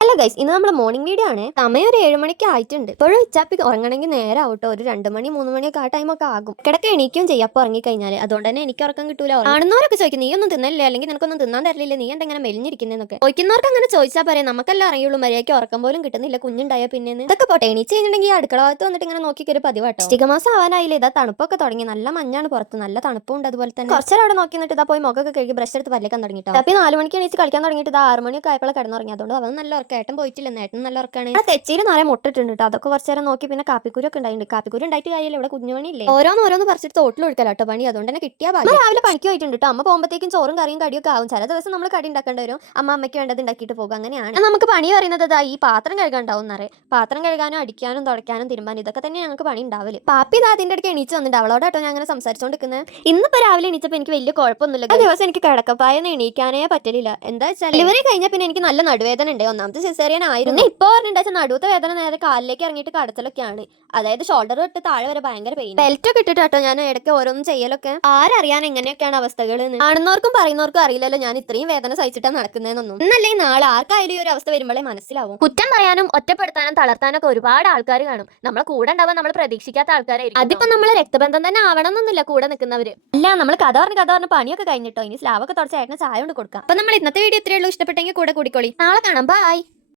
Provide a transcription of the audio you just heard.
Hello guys, ഇന്ന് നമ്മുടെ morning video ആണ്. സമയം ഒരു 7 മണിക്ക് ആയിട്ടുണ്ട്. ഇപ്പോഴും ഇച്ചാപ്പി ഉറങ്ങണമെങ്കിൽ നേരെ ആവട്ടോ, ഒരു 2 മണി 3 മണിയൊക്കെ ആ ടൈമൊക്കെ ആകും. കിടക്കെ എണീക്കും ചെയ്യാം അപ്പോൾ ഉറങ്ങിക്കഴിഞ്ഞാൽ. അതുകൊണ്ട് തന്നെ എനിക്ക് ഉറക്കം കിട്ടൂല. ആണെന്നവരൊക്കെ ചോദിക്കും, നീ ഒന്നും തിന്നല്ലേ, അല്ലെങ്കിൽ നിനക്കൊന്നും തിന്നാൻ തരില്ല, നീ എന്തെങ്ങനെ മെലിഞ്ഞിരിക്കുന്നതെന്നൊക്കെ ചോദിക്കുന്നവർക്ക് അങ്ങനെ ചോദിച്ചാൽ പറയാം, നമുക്കെല്ലാം അറിയുള്ളൂ, മര്യാദയ്ക്ക് ഉറക്കം പോലും കിട്ടുന്നില്ല കുഞ്ഞുണ്ടായ പിന്നെ. ഇതൊക്കെ പോട്ടെ, എണീച്ച് കഴിഞ്ഞിട്ടുണ്ടെങ്കിൽ അടുക്കള ഭാഗത്ത് വന്നിട്ട് ഇങ്ങനെ നോക്കിയൊരു പതിവാട്ടോ. കാർത്തിക മാസം ആവാനായില്ലേ, ഇതാ തണുപ്പൊക്കെ തുടങ്ങി, നല്ല മഞ്ഞാണ് പുറത്ത്, നല്ല തണുപ്പുണ്ട്. അതുപോലെ തന്നെ കുറച്ചേരം അവിടെ നോക്കി നിന്നിട്ട് ഇതാ പോയി മുഖമൊക്കെ കഴുകി ബ്രഷ് എടുത്ത് പല്ലേക്കാൻ തുടങ്ങിട്ടോ. അപ്പോൾ 4 മണിക്ക് എണീച്ച് കളിക്കാൻ തുടങ്ങിയിട്ട് 6 മണിയൊക്കെ ആയപ്പോൾ കിടന്നുറങ്ങി. അതുകൊണ്ട് അവൻ നല്ല ഉറക്കം, ഏട്ടൻ പോയിട്ടില്ല, നേട്ടൻ നല്ല ഉറക്കാണ്. തെച്ചിയിൽ നാളെ മുട്ടിട്ടുണ്ട് കേട്ടോ, അതൊക്കെ കുറച്ച് നേരം നോക്കി. പിന്നെ കാപ്പിക്കുരൊക്കെ ഉണ്ടായിട്ടുണ്ട്, കാപ്പിക്കുരു ഉണ്ടായിട്ട് കാര്യമില്ല, ഇവിടെ കുഞ്ഞുമണിയില്ലേ, ഓരോന്ന് പറിച്ചിട്ട് തോട്ടിൽ ഒഴിക്കലാട്ടോ പണി. അതുകൊണ്ട് തന്നെ കിട്ടിയാ രാവിലെ പണിക്ക് പോയിട്ടുണ്ട് കേട്ടോ. അമ്മ പോകുമ്പോഴത്തേക്കും ചോറും കറിയും കടിയൊക്കെ ആവും. ചില ദിവസം നമ്മൾ കടി ഉണ്ടാക്കേണ്ടി വരും, അമ്മയ്ക്ക് വേണ്ടത് ഉണ്ടാക്കിയിട്ട് പോകും. അങ്ങനെയാണ് നമുക്ക് പണി പറയുന്നത്. ഈ പാത്രം കഴുകാൻ ഉണ്ടാവും എന്നറിയാം. പാത്രം കഴുകാനും അടിക്കാനും തുടയ്ക്കാനും തിരുമ്പാനും ഇതൊക്കെ തന്നെ ഞങ്ങൾക്ക് പണി ഉണ്ടാവില്ല. പാപ്പി ഇതാ അതിന്റെ ഇടയ്ക്ക് എണീച്ച് വന്നിട്ട് അവളോട് കേട്ടോ ഞാൻ അങ്ങനെ സംസാരിച്ചോണ്ടിരിക്കുന്നത്. ഇന്നിപ്പോ രാവിലെ എണീച്ചപ്പോൾ എനിക്ക് വലിയ കുഴപ്പമൊന്നുമില്ല. ആ ദിവസം എനിക്ക് കിടക്കപ്പായെന്ന് എണീക്കാനേ പറ്റലില്ല. എന്താ വെച്ചാൽ ഡെലിവറി കഴിഞ്ഞാൽ പിന്നെ എനിക്ക് നല്ല നടുവേദന ഉണ്ട്. ഒന്നാമത്തെ സിസേറിയൻ ആയിരുന്നു. ഇപ്പോൾ പറഞ്ഞിട്ടുണ്ടെങ്കിൽ നടുവത്തെ വേദന നേരെ കാലിലേക്ക് ഇറങ്ങിയിട്ട് കടത്തലൊക്കെയാണ്. അതായത് ഷോൾഡർ തൊട്ട് താഴെ വരെ ഭയങ്കര പെയിൻ. ബെൽറ്റ് ഒക്കെ ഇട്ടിട്ട് കേട്ടോ ഞാൻ ഇടയ്ക്ക് ഓരോന്നും ചെയ്യലൊക്കെ. ആരറിയാൻ എങ്ങനെയൊക്കെയാണ് അവസ്ഥകൾ. ആണെന്നവർക്കും പറയുന്നവർക്കും അറിയില്ലല്ലോ ഞാൻ ഇത്രയും വേദന സഹിച്ചിട്ടാണ് നടക്കുന്നതെന്നൊന്നും. ഇന്നല്ലെങ്കിൽ നാളെ ആർക്കായാലും ഈ ഒരു അവസ്ഥ വരുമ്പോഴേ മനസ്സിലാവും. കുറ്റം പറയാനും ഒറ്റപ്പെടുത്താനും തളർത്താനും ഒക്കെ ഒരുപാട് ആൾക്കാർ കാണും. നമ്മളെ കൂടെ ഉണ്ടാവാൻ നമ്മൾ പ്രതീക്ഷിക്കാത്ത ആൾക്കാരായിരിക്കും. അതിപ്പോ നമ്മളെ രക്തബന്ധം തന്നെ ആവണം എന്നൊന്നുമില്ല കൂടെ നിൽക്കുന്നവര്. അല്ല, നമ്മൾ കഥ പറഞ്ഞ് പണിയൊക്കെ കഴിഞ്ഞിട്ടോ. ഇനി സ്ലാവൊക്കെ തുടച്ച ഏട്ടന് ചായ കൊണ്ട് കൊടുക്കാം. അപ്പൊ നമ്മൾ ഇന്നത്തെ വീഡിയോ ഇത്രയേ ഉള്ളൂ. ഇഷ്ടപ്പെട്ടെങ്കിൽ കൂടെ കൂടിക്കോളി. നാളെ കാണാം. ബൈ.